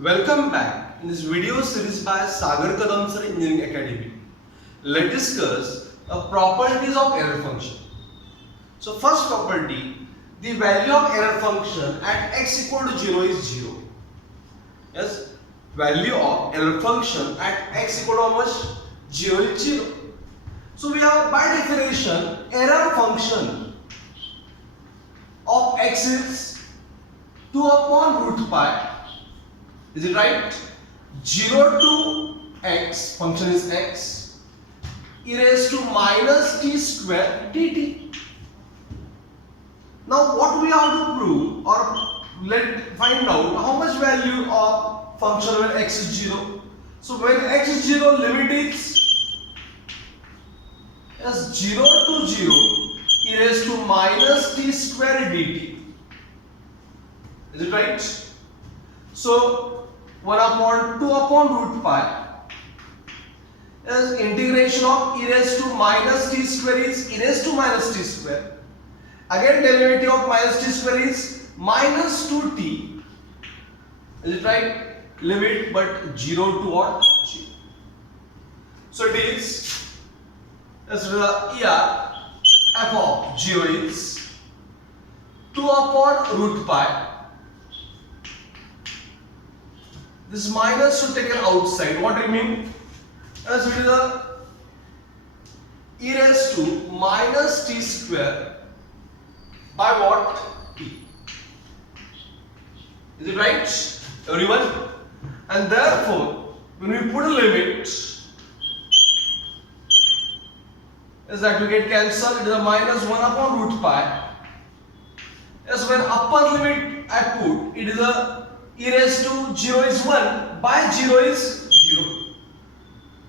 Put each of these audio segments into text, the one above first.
Welcome back. In this video series by Sagar Kadam Sir Engineering Academy, let's discuss the properties of error function. So first property, the value of error function at x equal to 0 is 0. Yes, value of error function at x equal to how much? 0 is 0. So we have by definition error function of x is 2 upon root pi. Is it right? 0 to x, function is x, e raised to minus t square dt. Now what we have to prove, or let's find out how much value of function when x is 0. So when x is 0, limit is as 0 to 0 e raised to minus t square dt. Is it right? So 1 upon 2 upon root pi is integration of e raised to minus t square is e raised to minus t square. Again derivative of minus t square is minus 2t. Is it right? Limit but 0 to what? 0. So it is as the ER f of 0 is 2 upon root pi. This minus should take it outside. What do you mean? As it is a e raised to minus t square by what? T. Is it right, everyone? And therefore, when we put a limit, is that we get cancelled. It is a minus 1 upon root pi. As when upper limit I put, it is a e raised to 0 is 1 by 0 is 0.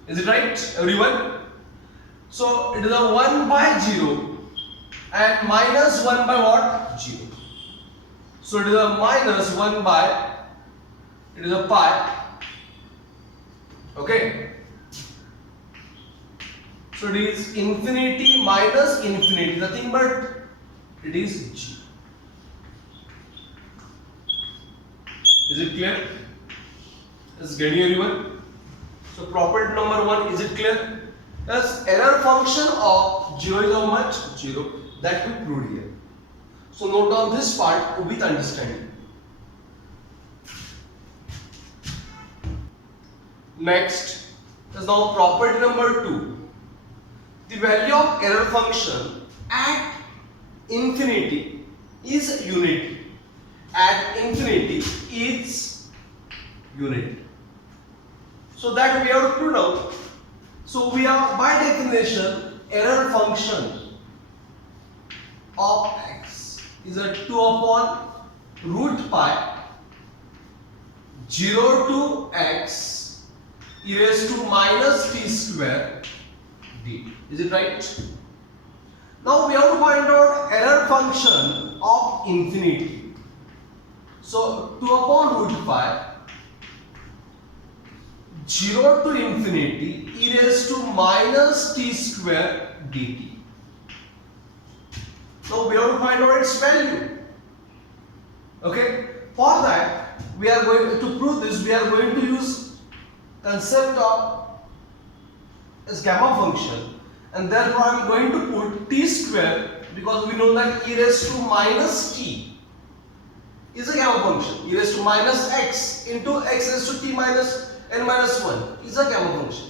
Is it right, everyone? So it is a 1 by 0 and minus 1 by what? 0. So it is a minus 1 by, it is a pi. Okay. So it is infinity minus infinity, nothing but it is 0. Is it clear? Is getting everyone? So property number 1, is it clear? Thus error function of 0 is how much? 0. That we proved here. So note down this part with understanding. Next is now property number 2. The value of error function at infinity is unity. At infinity is unity. So that we have to prove out. So we have by definition error function of x is a 2 upon root pi 0 to x e raised to minus t square d. Is it right? Now we have to find out error function of infinity. So 2 upon root pi 0 to infinity e raised to minus t square dt. Now we have to find out its value. Okay. For that we are going to prove this. We are going to use concept of as gamma function, and therefore I am going to put t square because we know that e raised to minus t is a gamma function. E raised to minus x into x raised to t minus n minus 1 is a gamma function.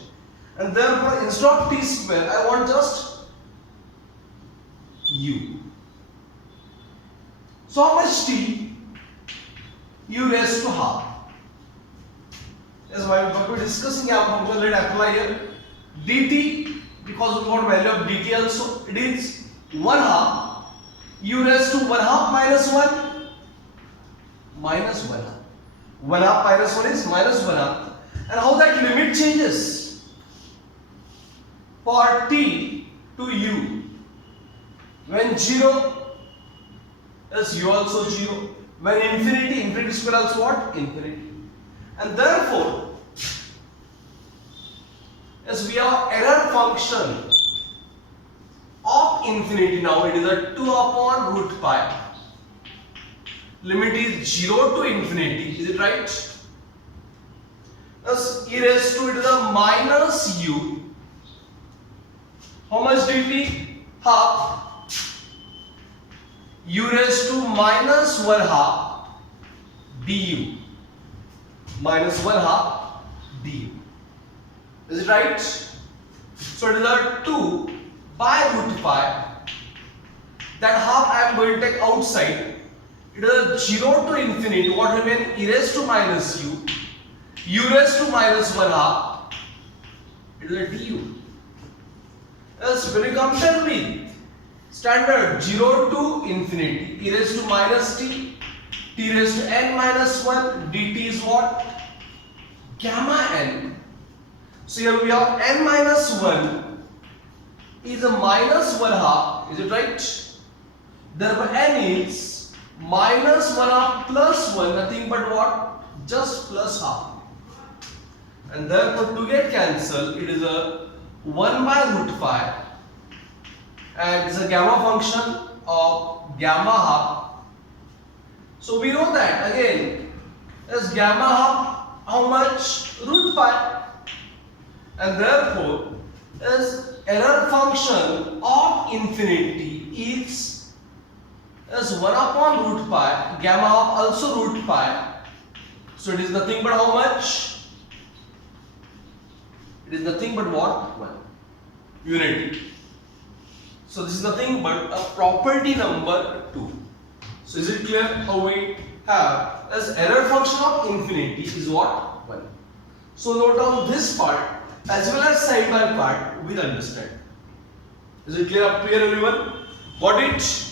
And therefore instead of t square I want just u. So how much t? U raised to half. That's why we are discussing gamma function. Let apply here. Dt, because we want value of dt also, it is 1 half. U raised to 1 half minus 1 minus 1 half. 1 half minus 1 is minus 1 half. And how that limit changes? For t to u, when 0 is u also 0. When infinity, infinity square also what? Infinity. And therefore, as we have error function of infinity now, it is a 2 upon root pi. Limit is 0 to infinity. Is it right? as e raised to minus u. How much dt? Half. U raised to minus 1/2 du. Minus 1/2 du. Is it right? So it is a 2 by root 5. That half I am going to take outside. It is a 0 to infinity. What remains? E raised to minus u. U raised to minus 1/2. It is a du. As when you compare with standard 0 to infinity, e raised to minus t, t raised to n minus 1, dt is what? Gamma n. So here we have n minus 1 is a minus 1/2. Is it right? Therefore n is minus 1/2 plus 1, nothing but what? Just plus half. And therefore to get cancelled, it is a 1 by root 5 and it's a gamma function of gamma half. So we know that again as gamma half, how much? Root 5. And therefore as error function of infinity is as 1 upon root pi, gamma half also root pi. So it is nothing but how much? It is nothing but what? 1. Unity. So this is nothing but a property number 2. So is it clear how we have as error function of infinity is what? 1. So note down this part as well as side by part, we'll understand. Is it clear up here everyone? Got it?